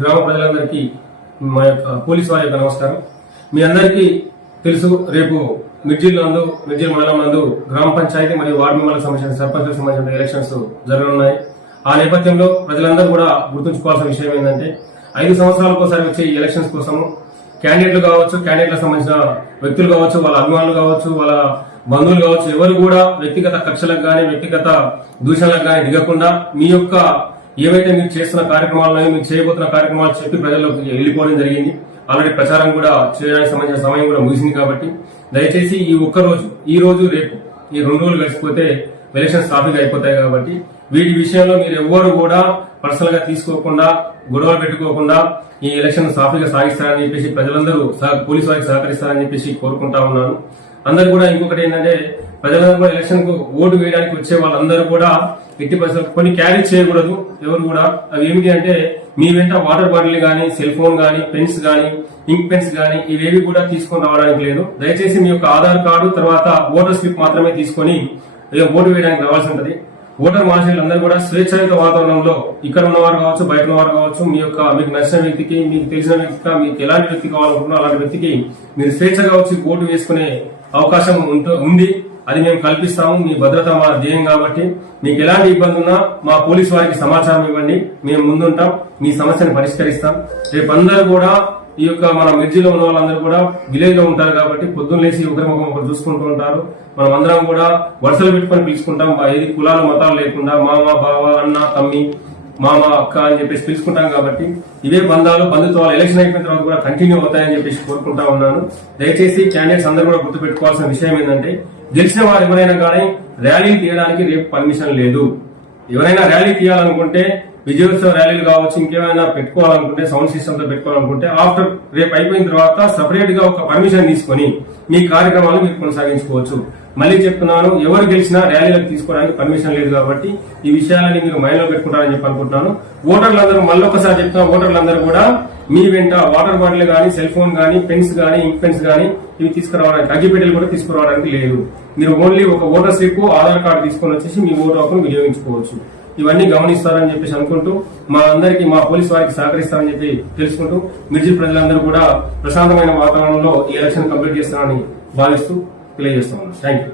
గ్రామ ప్రజలందరికీ మా యొక్క పోలీసు వారి యొక్క నమస్కారం. మీ అందరికీ తెలుసు, రేపు మిర్జిల్ మండలం నందు గ్రామ పంచాయతీ మరియు వార్డు మెంబర్లకు సంబంధించిన సర్పంచులకు సంబంధించిన ఎలక్షన్స్ జరగనున్నాయి. ఆ నేపథ్యంలో ప్రజలందరూ కూడా గుర్తుంచుకోవాల్సిన విషయం ఏంటంటే 5 సంవత్సరాలకోసారి వచ్చే ఈ ఎలక్షన్స్ కోసము క్యాండిడేట్లు కావచ్చు, క్యాండిడేట్లకు సంబంధించిన వ్యక్తులు కావచ్చు, వాళ్ళ అభిమానులు కావచ్చు, వాళ్ళ బంధువులు కావచ్చు, ఎవరు కూడా వ్యక్తిగత కక్షలకు గానీ వ్యక్తిగత దూషణలకు గానీ దిగకుండా మీ యొక్క ఏవైతే మీరు చేస్తున్న కార్యక్రమాలను, మీరు చేయబోతున్న కార్యక్రమాలు చెప్పి ప్రజల్లోకి వెళ్ళిపోవడం జరిగింది. ఆల్రెడీ ప్రచారం కూడా చేయడానికి సంబంధించిన సమయం కూడా ముగిసింది. కాబట్టి దయచేసి ఈ రోజు రేపు ఈ 2 రోజులు గడిచిపోతే ఎలక్షన్స్ టాపిక్ అయిపోతాయి. కాబట్టి వీటి విషయంలో మీరు ఎవ్వరు కూడా పర్సనల్ గా తీసుకోకుండా, గొడవలు పెట్టుకోకుండా ఈ ఎలక్షన్ సాఫీగా సాగిస్తారని చెప్పేసి ప్రజలందరూ పోలీసు వారికి సహకరిస్తారని చెప్పేసి కోరుకుంటా ఉన్నాను. అందరు కూడా ఇంకొకటి ఏంటంటే, ప్రజలందరూ కూడా ఎలక్షన్ కు ఓటు వేయడానికి వచ్చే వాళ్ళందరూ కూడా ఎట్టి పరిస్థితుల్లో కొన్ని క్యారీ చేయకూడదు. ఎవరు కూడా అవి ఏమిటి అంటే, మీ వెంట వాటర్ బాటిల్ గానీ, సెల్ ఫోన్ గానీ, పెన్స్ గానీ, ఇంక్ పెన్స్ గానీ ఇవేవి కూడా తీసుకొని రావడానికి లేదు. దయచేసి మీ యొక్క ఆధార్ కార్డు, తర్వాత ఓటర్ స్లిప్ మాత్రమే తీసుకొని ఓటు వేయడానికి రావాల్సి ఉంటుంది. ఓటర్ మహాశయులందరూ కూడా స్వేచ్ఛాయుత వాతావరణంలో ఇక్కడ ఉన్నవారు కావచ్చు, బయట ఉన్నవారు కావచ్చు, మీకు నచ్చిన వ్యక్తికి, మీకు తెలిసిన వ్యక్తిగా, మీకు ఎలాంటి వ్యక్తి కావాలనుకుంటున్నా అలాంటి వ్యక్తికి మీరు స్వేచ్ఛగా వచ్చి ఓటు వేసుకునే అవకాశం ఉంది. అది మేము కల్పిస్తాము. మీ భద్రత మా ధ్యేయం కాబట్టి మీకు ఎలాంటి ఇబ్బంది ఉన్నా మా పోలీసు వారికి సమాచారం ఇవ్వండి. మేము ముందుంటాం, మీ సమస్యను పరిష్కరిస్తాం. రేపు అందరూ కూడా ఈ యొక్క మన మిర్జిలో ఉన్న వాళ్ళందరూ కూడా విలేజ్ లో ఉంటారు కాబట్టి పొద్దున్న లేచి ఒకరు చూసుకుంటూ ఉంటారు. మనం అందరం కూడా వరుసలు పెట్టుకొని పిలుచుకుంటాం. ఏది కులాలు మతాలు లేకుండా మామ, బావ, అన్న, తమ్మి, మామ, అక్క అని చెప్పేసి పిలుచుకుంటాం. కాబట్టి ఇవే బంధుత్వాలు ఎలక్షన్ అయిపోయిన తర్వాత కూడా కంటిన్యూ అవుతాయని చెప్పేసి కోరుకుంటా ఉన్నాను. దయచేసి క్యాండిడేట్స్ అందరూ కూడా గుర్తుపెట్టుకోవాల్సిన విషయం ఏంటంటే, గెలిచిన వారు ఎవరైనా కానీ ర్యాలీ తీయడానికి రేపు పర్మిషన్ లేదు. ఎవరైనా ర్యాలీ తీయాలనుకుంటే, విజయోత్సవ ర్యాలీలు కావచ్చు, ఇంకేమైనా పెట్టుకోవాలనుకుంటే, సౌండ్ సిస్టమ్ తో పెట్టుకోవాలనుకుంటే ఆఫ్టర్ రేపు అయిపోయిన తర్వాత సపరేట్ గా ఒక పర్మిషన్ తీసుకుని మీ కార్యక్రమాలు మీరు కొనసాగించుకోవచ్చు. మళ్ళీ చెప్తున్నాను, ఎవరు గెలిచినా ర్యాలీలకు తీసుకోవడానికి పర్మిషన్ లేదు. కాబట్టి ఈ విషయాలని మీరు మైండ్ లో పెట్టుకుంటారని చెప్పి అనుకుంటున్నాను. ఓటర్లందరూ మళ్ళొకసారి చెప్తున్నా, ఓటర్లందరూ కూడా మీ వెంట వాటర్ బాటిల్ గానీ, సెల్ ఫోన్ గానీ, పెన్స్ గానీ, ఇంక్ పెన్స్ గానీ ఇవి తీసుకురావడానికి, అగ్గిపెట్టెలు కూడా తీసుకురావడానికి లేదు. మీరు ఓన్లీ ఒక ఓటర్ స్లిప్, ఆధార్ కార్డు తీసుకొని వచ్చేసి మీ ఓటు హక్కును వినియోగించుకోవచ్చు. ఇవన్నీ గమనిస్తారని చెప్పేసి అనుకుంటూ, మా పోలీసు వారికి సహకరిస్తారని చెప్పి తెలుసుకుంటూ, మిర్జిల్ ప్రజలందరూ కూడా ప్రశాంతమైన వాతావరణంలో ఈ ఎలక్షన్ కంప్లీట్ చేస్తారని భావిస్తూ తెలియజేస్తాను. Thank you.